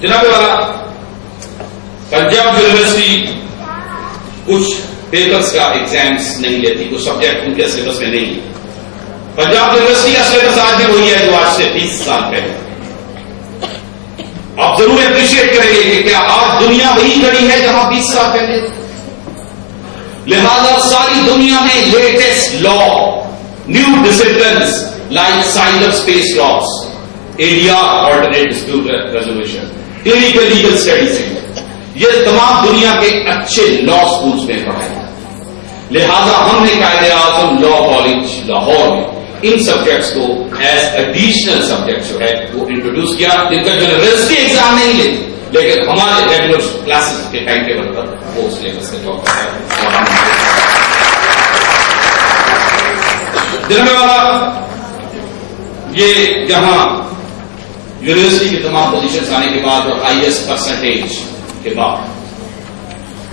جناب والا پنجاب یونیورسٹی کچھ پیپرز کا ایگزامس نہیں لیتی, کچھ سبجیکٹ ان کے سلیبس میں نہیں. پنجاب یونیورسٹی کا سلیبس آج بھی وہی ہے جو آج سے 20 سال پہلے. آپ ضرور اپریشیٹ کریں گے کہ کیا آج دنیا وہی کڑی ہے جہاں 20 سال پہلے. لہذا ساری دنیا میں latest law, new disciplines like cyber space laws, ADR alternate dispute resolution, clinical legal studies ہیں, یہ تمام دنیا کے اچھے لا اسکولس میں پڑھائے. لہذا ہم نے قائد-ے-اعظم لا کالج لاہور میں ان سبجیکٹس کو ایز ایڈیشنل سبجیکٹ جو ہے وہ انٹروڈیوس کیا, جن کا یونیورسٹی ایگزام نہیں لیتی لیکن ہمارے ریگولر کلاسز کے ٹائم ٹیبل پر وہ سلیبس کا جاب ہے. جناب والا یہ یہاں یونیورسٹی کی تمام پوزیشنز آنے کے بعد اور ہائیسٹ پرسنٹیج کے بعد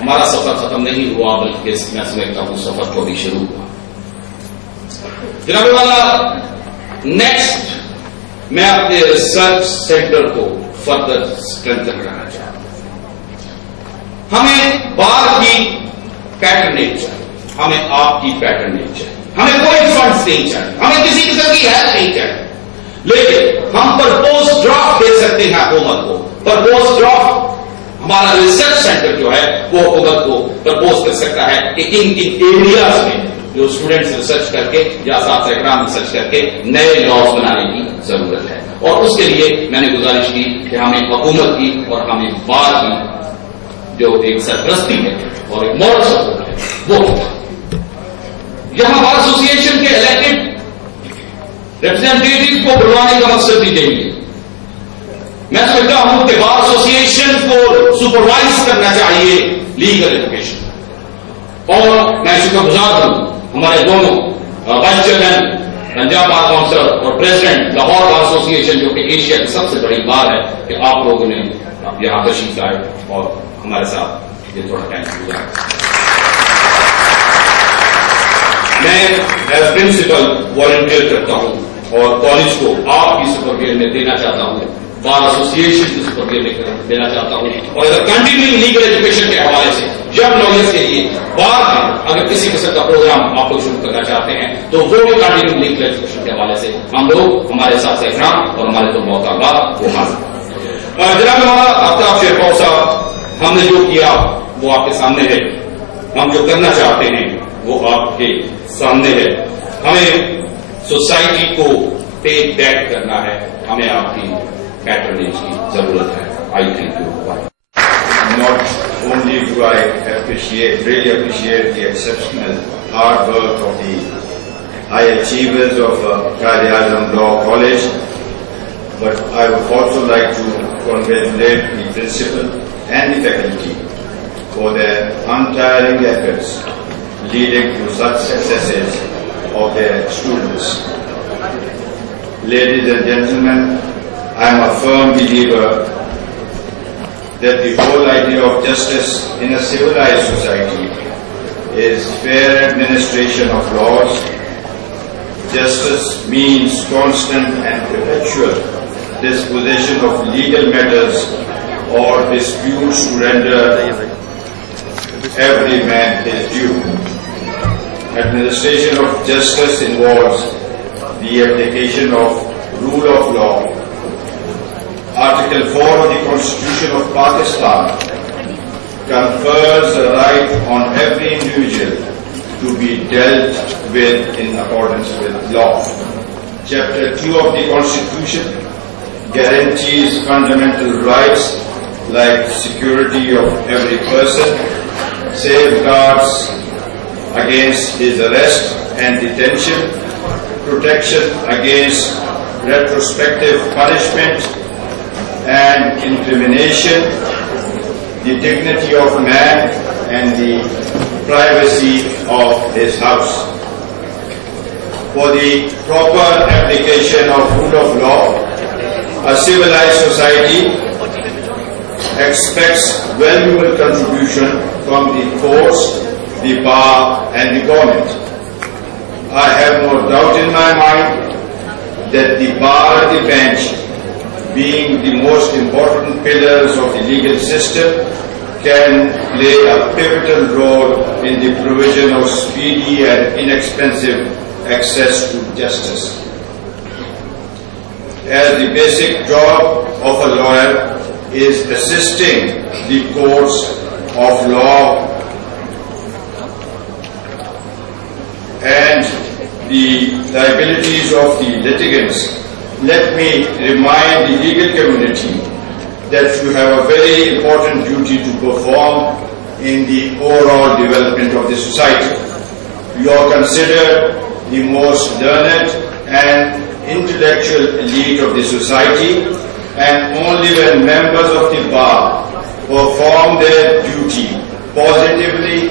ہمارا سفر ختم نہیں ہوا, بلکہ میں سمجھتا ہوں سفر تو ابھی شروع ہوا. جناب والا نیکسٹ میں اپنے ریسرچ سینٹر کو فردر اسٹرینتھن کرنا چاہتا ہوں. ہمیں بار کی پیٹرنیج چاہیے, ہمیں آپ کی پیٹرنیج چاہیے, ہمیں کوئی فنڈز نہیں چاہیے, ہمیں کسی قسم کی ہیلپ نہیں چاہیے, لیکن ہم پرپوز ڈرافٹ دے سکتے ہیں حکومت کو. پرپوز ڈرافٹ ہمارا ریسرچ سینٹر جو ہے وہ حکومت کو پرپوز کر سکتا ہے کہ ان ایریاز میں جو اسٹوڈنٹس ریسرچ کر کے یا اساتذہ اکرام ریسرچ کر کے نئے لاز بنانے کی ضرورت ہے. اور اس کے لیے میں نے گزارش کی کہ ہمیں حکومت کی اور ہمیں بار کی جو ایک سرپرستی ہے اور ایک مورل سپورٹ ہے وہ یہاں بار ایسوسی ایشن کے الیکٹڈ ریپرزینٹیٹیو کو بلوانے کا مقصد بھی یہی ہے. میں سمجھتا ہوں کہ بار ایسوسی ایشن کو سپروائز کرنا چاہیے لیگل ایجوکیشن, اور میں شکر گزار ہوں ہمارے دونوں vice chairman Punjab bar council اور پریزیڈنٹ لاہور بار ایسوسی ایشن جو کہ ایشیا کی سب سے بڑی بار ہے کہ آپ لوگوں نے یہاں تشریف لائے اور ہمارے ساتھ یہ تھوڑا ٹائم گزارا. میں ایز پرنسپل والنٹیئر کرتا ہوں اور کالج کو آپ کی سپرویژن میں دینا چاہتا ہوں, بار ایسوسی ایشن کی سپرویژن دینا چاہتا ہوں. اور کنٹینیو لیگل ایجوکیشن کے حوالے سے جب لوئرس کے لیے بعد میں اگر کسی قسم کا پروگرام آپ لوگ شروع کرنا چاہتے ہیں تو وہ بھی کنٹینیو لیگل ایجوکیشن کے حوالے سے ہم لوگ ہمارے ساتھ اکرام اور ہمارے تو محترمات وہ حاضر. جناب ہمارا آفتاب شیرپاؤ صاحب, ہم نے جو کیا وہ آپ کے سامنے ہے, ہم جو کرنا چاہتے ہیں وہ آپ کے سامنے ہے. ہمیں سوسائٹی کو ٹیک بیک کرنا ہے, ہمیں آپ کی پیٹرنیج کی ضرورت ہے. I thank you. Not only do I really appreciate the exceptional hard work of the high achievers of Quaid-e-Azam Law College, but I would also like to congratulate the principal and the faculty for their untiring efforts leading to such successes of their students. Ladies and gentlemen, I am a firm believer that the whole idea of justice in a civilized society is fair administration of laws. Justice means constant and perpetual disposition of legal matters or disputes to render every man his due. Administration of justice involves the application of rule of law. Article 4 of the Constitution of Pakistan confers the right on every individual to be dealt with in accordance with law. Chapter 2 of the Constitution guarantees fundamental rights like security of every person, safeguards against his arrest and detention, protection against retrospective punishment and incrimination, the dignity of man and the privacy of his house. For the proper application of rule of law, a civilized society expects valuable contribution from the courts, the bar and the government. I have no doubt in my mind that the bar and the bench being the most important pillars of the legal system, can play a pivotal role in the provision of speedy and inexpensive access to justice. As the basic job of a lawyer is assisting the courts of law and the liabilities of the litigants, let me remind the legal community that you have a very important duty to perform in the overall development of the society. You are considered the most learned and intellectual elite of the society, and only when members of the bar perform their duty positively,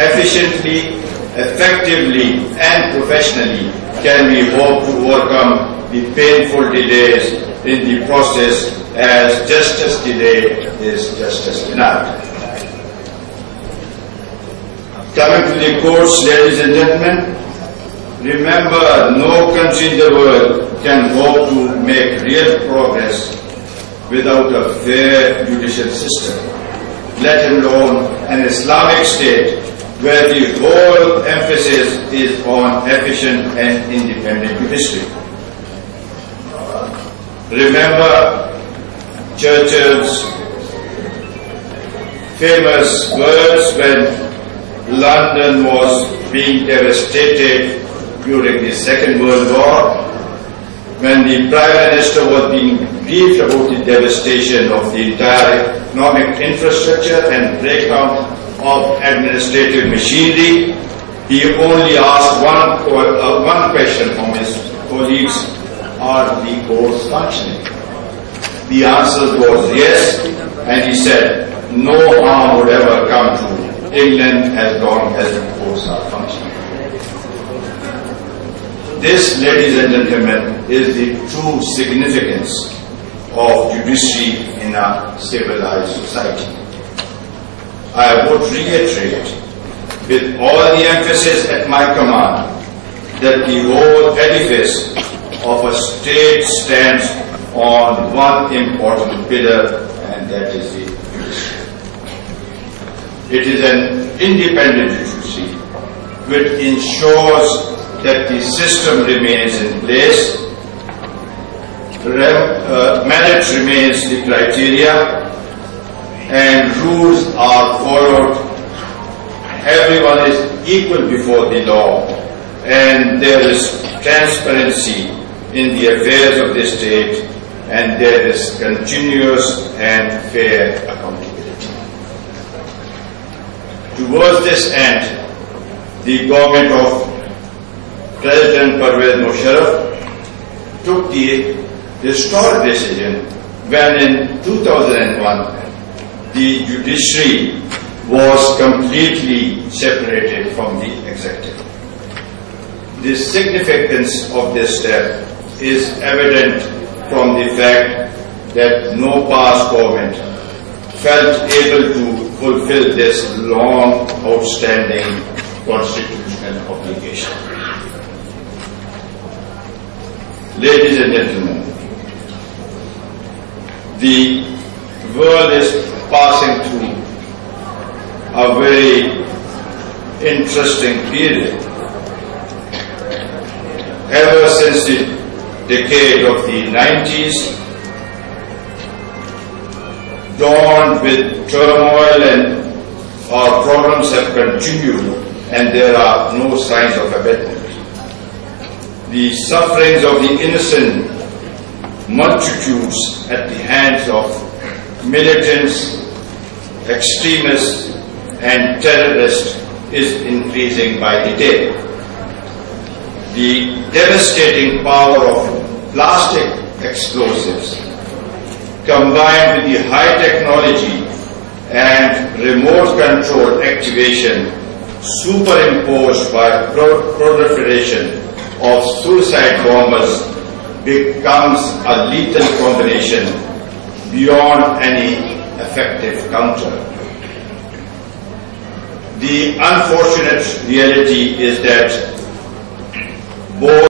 efficiently, effectively and professionally can we hope to overcome the painful delays in the process, as justice delayed is justice denied. Coming to the courts, ladies and gentlemen, remember, no country in the world can hope to make real progress without a fair judicial system, let alone an Islamic state where the whole emphasis is on efficient and independent judiciary. Remember Churchill's famous words when London was being devastated during the Second World War, when the Prime Minister was being briefed about the devastation of the entire economic infrastructure and breakdown of administrative machinery. He only asked one question from his colleagues: are the courts functioning? The answer was yes, and he said no harm would ever come to England as long as the courts are functioning. This, ladies and gentlemen, is the true significance of judiciary in a civilized society. I would reiterate with all the emphasis at my command that the whole edifice of a state stands on one important pillar, and that is the judiciary. It is an independent judiciary which ensures that the system remains in place, merit remains the criteria, and rules are followed. Everyone is equal before the law, and there is transparency in the affairs of the state, and there is continuous and fair accountability. Towards this end, the government of President Pervez Musharraf took the historic decision when in 2001 the judiciary was completely separated from the executive. The significance of this step is evident from the fact that no past government felt able to fulfill this long outstanding constitutional obligation. Ladies and gentlemen, the world is passing through a very interesting period. Ever since the decade of the 90s, dawned with turmoil, and our problems have continued, and there are no signs of abatement. The sufferings of the innocent multitudes at the hands of militants, extremists, and terrorists is increasing by the day. The devastating power of plastic explosives, combined with the high technology and remote control activation superimposed by proliferation of suicide bombers, becomes a lethal combination beyond any effective counter. The unfortunate reality is that both